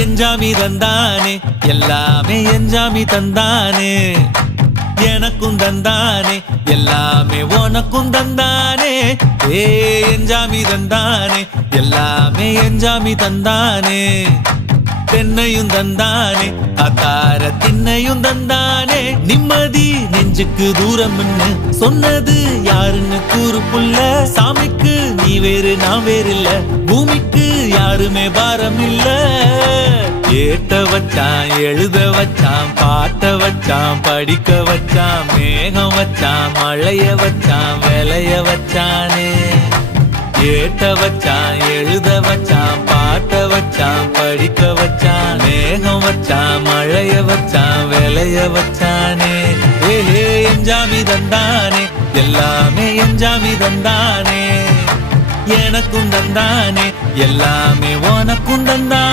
எஞ்சாமி தந்தானே எல்லாமே எஞ்சாமி தந்தானே எனக்கும் தந்தானே எல்லாமே உனக்கும் தந்தானே ஏ எஞ்சாமி தந்தானே எல்லாமே எஞ்சாமி தந்தானே தென்னையும் தந்தானே அத்தார திண்ணையும் தந்தானே நிம்மதி நெஞ்சுக்கு தூரம் சொன்னது யாருன்னு கூறு புள்ள சாமிக்கு நீ வேறு நான் வேறு இல்ல பூமிக்கு யாருமே பாரம் இல்ல ஏட்ட வச்சான் எழுத வச்சான் பாட்ட வச்சான் படிக்க வச்சான் மேகம் வச்சான் மழைய வச்சான் விளைய வச்சானே ஏட்ட வச்சான் எழுத வச்சான் பாட்ட வச்சான் படிக்க வச்சான் மேகம் வச்சான் மழைய வச்சான் விளைய வச்சானே ஏ எஞ்சாமி தந்தானே எல்லாமே எஞ்சாமி தந்தானே எனக்கும் தந்தானே எல்லாமே உனக்கும் தந்தானே